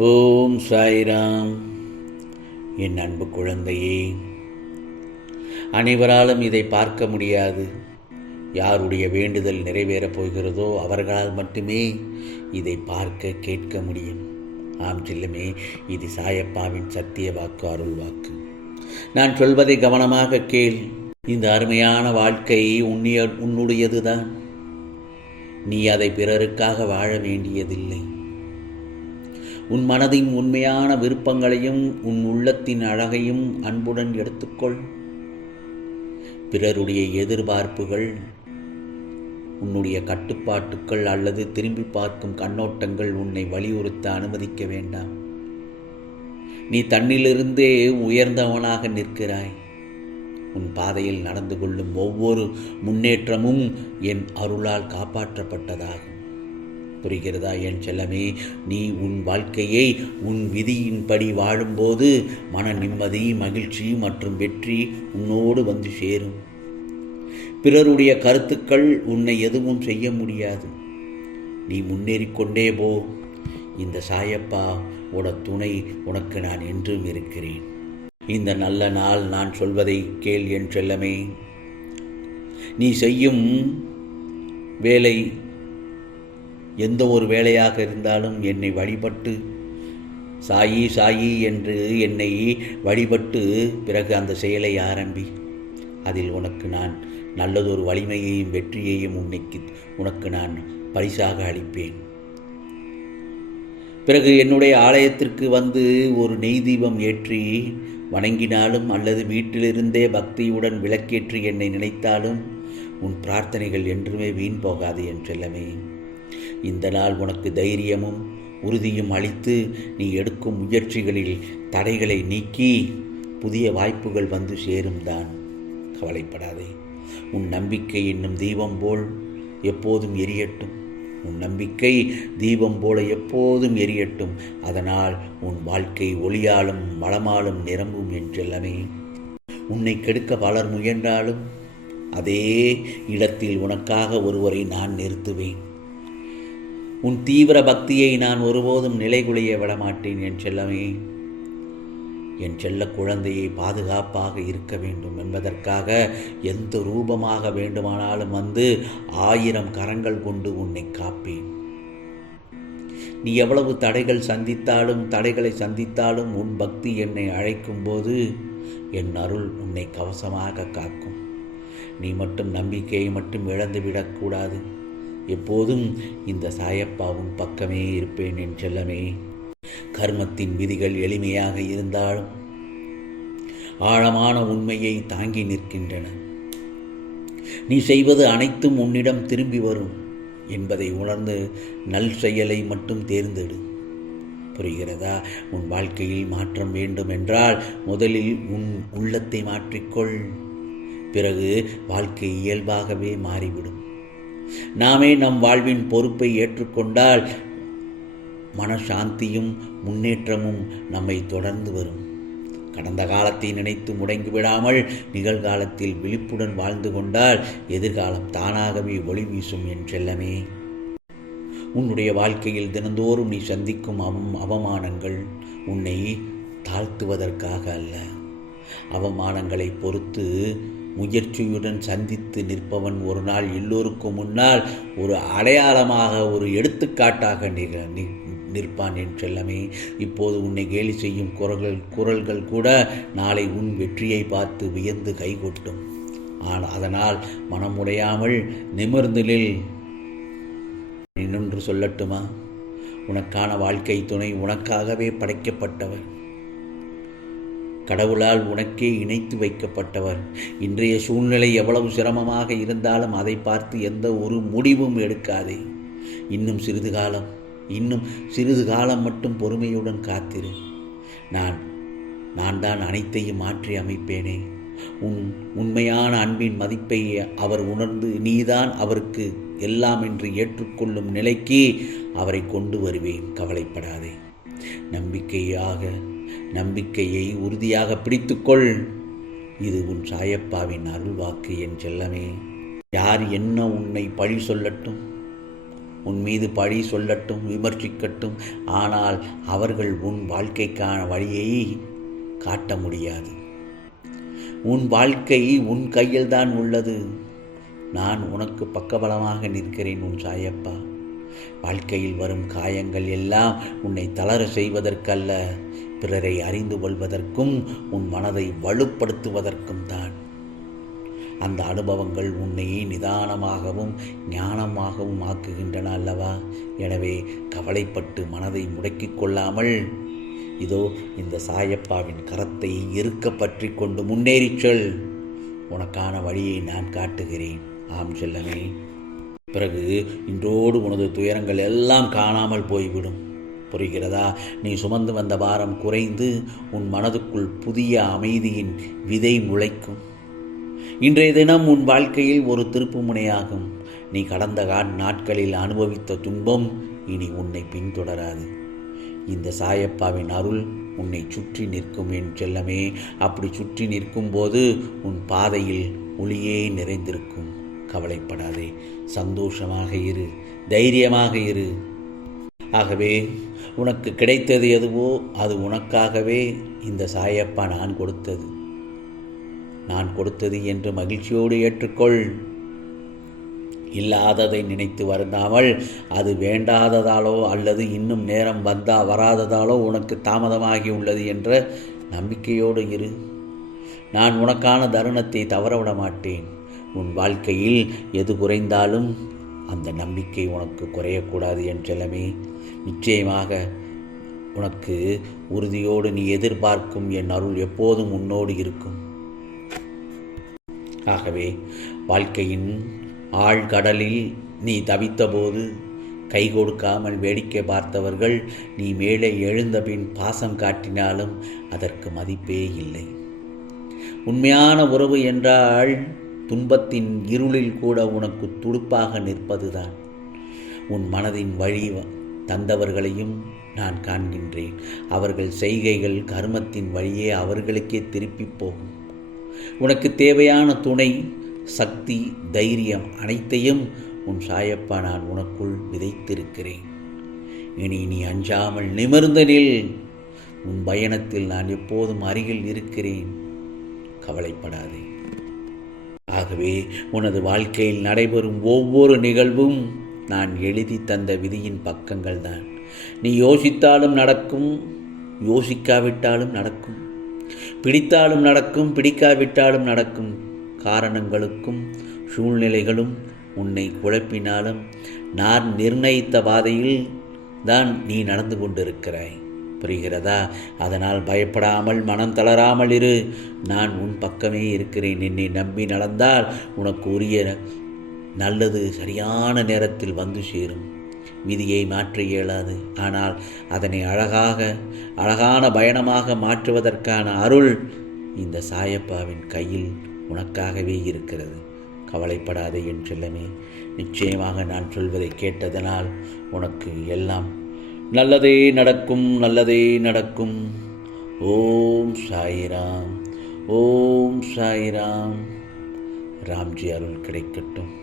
ஓம் சாய்ராம். என் அன்பு குழந்தையே அனைவராலும் இதை பார்க்க முடியாது. யாருடைய வேண்டுதல் நிறைவேறப் போகிறதோ அவர்களால் மட்டுமே இதை பார்க்க கேட்க முடியும். ஆம் செல்லுமே இது சாயப்பாவின் சத்திய வாக்கு அருள் வாக்கு. நான் சொல்வதை கவனமாக கேள். இந்த அருமையான வாழ்க்கை உன்னிய உன்னுடையதுதான். நீ அதை பிறருக்காக வாழ வேண்டியதில்லை. உன் மனதின் உண்மையான விருப்பங்களையும் உன் உள்ளத்தின் அழகையும் அன்புடன் எடுத்துக்கொள். பிறருடைய எதிர்பார்ப்புகள் உன்னுடைய கட்டுப்பாட்டுக்கள் அல்லது திரும்பி பார்க்கும் கண்ணோட்டங்கள் உன்னை வலியுறுத்த அனுமதிக்க வேண்டாம். நீ தன்னிலிருந்தே உயர்ந்தவனாக நிற்கிறாய். உன் பாதையில் நடந்து கொள்ளும் ஒவ்வொரு முன்னேற்றமும் என் அருளால் காப்பாற்றப்பட்டதாகும். புரிகிறதா என் செல்லமே? நீ உன் வாழ்க்கையை உன் விதியின்படி வாழும்போது மன நிம்மதி மகிழ்ச்சி மற்றும் வெற்றி உன்னோடு வந்து சேரும். பிறருடைய கருத்துக்கள் உன்னை எதுவும் செய்ய முடியாது. நீ முன்னேறிக்கொண்டே போ. இந்த சாயப்பா உட துணை உனக்கு நான் என்றும் இருக்கிறேன். இந்த நல்ல நாள் நான் சொல்வதை கேள் என் செல்லமே. நீ செய்யும் வேலை எந்த ஒரு வேலையாக இருந்தாலும் என்னை வழிபட்டு சாயி சாயி என்று என்னை வழிபட்டு பிறகு அந்த செயலை ஆரம்பி. அதில் உனக்கு நான் நல்லதொரு வலிமையையும் வெற்றியையும் உன்னைக்கு உனக்கு நான் பரிசாக அளிப்பேன். பிறகு என்னுடைய ஆலயத்திற்கு வந்து ஒரு நெய் தீபம் ஏற்றி வணங்கினாலும் அல்லது வீட்டிலிருந்தே பக்தியுடன் விளக்கேற்றி என்னை நினைத்தாலும் உன் பிரார்த்தனைகள் என்றுமே வீண் போகாது என் செல்லமே. இந்த நாள் உனக்கு தைரியமும் உறுதியும் அளித்து நீ எடுக்கும் முயற்சிகளில் தடைகளை நீக்கி புதிய வாய்ப்புகள் வந்து சேரும் தான். கவலைப்படாதே. உன் நம்பிக்கை என்னும் தீபம் போல் எப்போதும் எரியட்டும். உன் நம்பிக்கை தீபம் போல எப்போதும் எரியட்டும். அதனால் உன் வாழ்க்கை ஒளியாலும் வளமாலும் நிரம்பும் என்றெல்லாமே. உன்னை கெடுக்க பலர் முயன்றாலும் அதே இடத்தில் உனக்காக ஒருவரை நான் நிறுத்துவேன். உன் தீவிர பக்தியை நான் ஒருபோதும் நிலைகுலைய விடமாட்டேன் என் செல்லமே. என் செல்ல குழந்தையை பாதுகாப்பாக இருக்க வேண்டும் என்பதற்காக எந்த ரூபமாக வேண்டுமானாலும் வந்து ஆயிரம் கரங்கள் கொண்டு உன்னை காப்பேன். நீ எவ்வளவு தடைகள் சந்தித்தாலும் தடைகளை சந்தித்தாலும் உன் பக்தி என்னை அழைக்கும் போது என் அருள் உன்னை கவசமாக காக்கும். நீ மட்டும் நம்பிக்கையை மட்டும் இழந்துவிடக்கூடாது. எப்போதும் இந்த சாயப்பாவின் பக்கமே இருப்பேன் என் செல்லமே. கர்மத்தின் விதிகள் எளிமையாக இருந்தாலும் ஆழமான உண்மையை தாங்கி நிற்கின்றன. நீ செய்வது அனைத்தும் உன்னிடம் திரும்பி வரும் என்பதை உணர்ந்து நல் செயலை மட்டும் தேர்ந்தெடு. புரிகிறதா? உன் வாழ்க்கையில் மாற்றம் வேண்டும் என்றால் முதலில் உன் உள்ளத்தை மாற்றிக்கொள். பிறகு வாழ்க்கை இயல்பாகவே மாறிவிடும். நாமே நம் வாழ்வின் பொறுப்பை ஏற்றுக்கொண்டால் மனசாந்தியும் முன்னேற்றமும் நம்மை தொடர்ந்து வரும். கடந்த காலத்தை நினைத்து முடங்கி விடாமல் நிகழ்காலத்தில் விழிப்புடன் வாழ்ந்து கொண்டால் எதிர்காலம் தானாகவே ஒளி வீசும் என் செல்லமே உன்னுடைய வாழ்க்கையில் தினந்தோறும் நீ சந்திக்கும் அவம் அவமானங்கள் உன்னை தாழ்த்துவதற்காக அல்ல. அவமானங்களை பொறுத்து முயற்சியுடன் சந்தித்து நிற்பவன் ஒரு நாள் எல்லோருக்கும் முன்னால் ஒரு அடையாளமாக ஒரு எடுத்துக்காட்டாக நிக நிற்பான் என் செல்லமே. இப்போது உன்னை கேலி செய்யும் குரல்கள் குரல்கள் கூட நாளை உன் வெற்றியை பார்த்து வியந்து கைகொட்டும். ஆனால் அதனால் மனமுடையாமல் நிமிர்ந்தலில் நின்று சொல்லட்டுமா? உனக்கான வாழ்க்கை துணை உனக்காகவே படைக்கப்பட்டவர் கடவுளால் உனக்கே இணைத்து வைக்கப்பட்டவர். இன்றைய சூழ்நிலை எவ்வளவு சிரமமாக இருந்தாலும் அதை பார்த்து எந்த ஒரு முடிவும் எடுக்காதே. இன்னும் சிறிது காலம் இன்னும் சிறிது காலம் மட்டும் பொறுமையுடன் காத்திரு. நான் நான் தான் அனைத்தையும் மாற்றி அமைப்பேனே. உன் உண்மையான அன்பின் மதிப்பை அவர் உணர்ந்து நீதான் அவருக்கு எல்லாம் என்று ஏற்றுக்கொள்ளும் நிலைக்கு அவரை கொண்டு வருவேன். கவலைப்படாதே. நம்பிக்கையாக நம்பிக்கையை உறுதியாக பிடித்துக்கொள். இது உன் சாயப்பாவின் அருள்வாக்கு என் செல்லமே. யார் என்ன உன்னை பழி சொல்லட்டும்? உன் மீது பழி சொல்லட்டும் விமர்சிக்கட்டும். ஆனால் அவர்கள் உன் வாழ்க்கைக்கான வழியை காட்ட முடியாது. உன் வாழ்க்கை உன் கையில்தான் உள்ளது. நான் உனக்கு பக்கபலமாக நிற்கிறேன் உன் சாயப்பா. வாழ்க்கையில் வரும் காயங்கள் எல்லாம் உன்னை தளர செய்வதற்கல்ல. பிறரை அறிந்து கொள்வதற்கும் உன் மனதை வலுப்படுத்துவதற்கும் தான். அந்த அனுபவங்கள் உன்னையே நிதானமாகவும் ஞானமாகவும் ஆக்குகின்றன அல்லவா? எனவே கவலைப்பட்டு மனதை முடக்கிக் கொள்ளாமல் இதோ இந்த சாயப்பாவின் கரத்தை இருக்க பற்றி கொண்டு முன்னேறிச் சொல். உனக்கான வழியை நான் காட்டுகிறேன். ஆம் செல்லமே. பிறகு இன்றோடு உனது துயரங்கள் எல்லாம் காணாமல் போய்விடும். புரிகிறதா? நீ சுமந்து வந்த பாரம் குறைந்து உன் மனதுக்குள் புதிய அமைதியின் விதை முளைக்கும். இன்றைய தினம் உன் வாழ்க்கையில் ஒரு திருப்பு முனையாகும். நீ கடந்த நாட்களில் அனுபவித்த துன்பம் இனி உன்னை பின்தொடராது. இந்த சாயப்பாவின் அருள் உன்னை சுற்றி நிற்கும் என் செல்லமே. அப்படி சுற்றி நிற்கும் போது உன் பாதையில் ஒளியே நிறைந்திருக்கும். கவலைப்படாதே. சந்தோஷமாக இரு. தைரியமாக இரு. ஆகவே உனக்கு கிடைத்தது எதுவோ அது உனக்காகவே. இந்த சாயப்பா நான் கொடுத்தது. நான் கொடுத்தது என்று மகிழ்ச்சியோடு ஏற்றுக்கொள். இல்லாததை நினைத்து வருந்தாமல் அது வேண்டாததாலோ அல்லது இன்னும் நேரம் வந்தா வராததாலோ உனக்கு தாமதமாகி உள்ளது என்ற நம்பிக்கையோடு இரு. நான் உனக்கான தருணத்தை தவறவிட மாட்டேன். உன் வாழ்க்கையில் எது குறைந்தாலும் அந்த நம்பிக்கை உனக்கு குறையக்கூடாது என்றெல்லாமே நிச்சயமாக உனக்கு உறுதியோடு நீ எதிர்பார்க்கும் என் அருள் எப்போதும் உன்னோடு இருக்கும். ஆகவே வாழ்க்கையின் ஆழ்கடலில் நீ தவித்தபோது கை கொடுக்காமல் வேடிக்கை பார்த்தவர்கள் நீ மேலே எழுந்தபின் பாசம் காட்டினாலும் அதற்கு மதிப்பே இல்லை. உண்மையான உறவு என்றால் துன்பத்தின் இருளில் கூட உனக்கு துடுப்பாக நிற்பதுதான். உன் மனதின் வழி தந்தவர்களையும் நான் காண்கின்றேன். அவர்கள் செய்கைகள் கர்மத்தின் வழியே அவர்களுக்கே திருப்பி போகும். உனக்கு தேவையான துணை சக்தி தைரியம் அனைத்தையும் உன் சாயப்பா நான் உனக்குள் விதைத்திருக்கிறேன். இனி நீ அஞ்சாமல் நிமிர்ந்த நில். உன் பயணத்தில் நான் எப்போதும் அருகில் இருக்கிறேன். கவலைப்படாதே. ஆகவே உனது வாழ்க்கையில் நடைபெறும் ஒவ்வொரு நிகழ்வும் நான் எழுதி தந்த விதியின் பக்கங்கள் தான் நீ யோசித்தாலும் நடக்கும் யோசிக்காவிட்டாலும் நடக்கும். பிடித்தாலும் நடக்கும் பிடிக்காவிட்டாலும் நடக்கும் காரணங்களுக்கும் சூழ்நிலைகளும் உன்னை குழப்பினாலும் நான் நிர்ணயித்த பாதையில் தான் நீ நடந்து கொண்டிருக்கிறாய். புரிகிறதா? அதனால் பயப்படாமல் மனம் தளராமல் இரு. நான் உன் பக்கமே இருக்கிறேன். என்னை நம்பி நடந்தால் உனக்கு உரிய நல்லது சரியான நேரத்தில் வந்து சேரும். விதியை மாற்ற இயலாது. ஆனால் அதனை அழகாக அழகான பயணமாக மாற்றுவதற்கான அருள் இந்த சாயப்பாவின் கையில் உனக்காகவே இருக்கிறது. கவலைப்படாதே என் செல்லமே. நிச்சயமாக நான் சொல்வதை கேட்டதனால் உனக்கு எல்லாம் நல்லதே நடக்கும் நல்லதே நடக்கும். ஓம் சாயிராம் ஓம் சாயிராம். ராம்ஜி அருள் கிடைக்கட்டும்.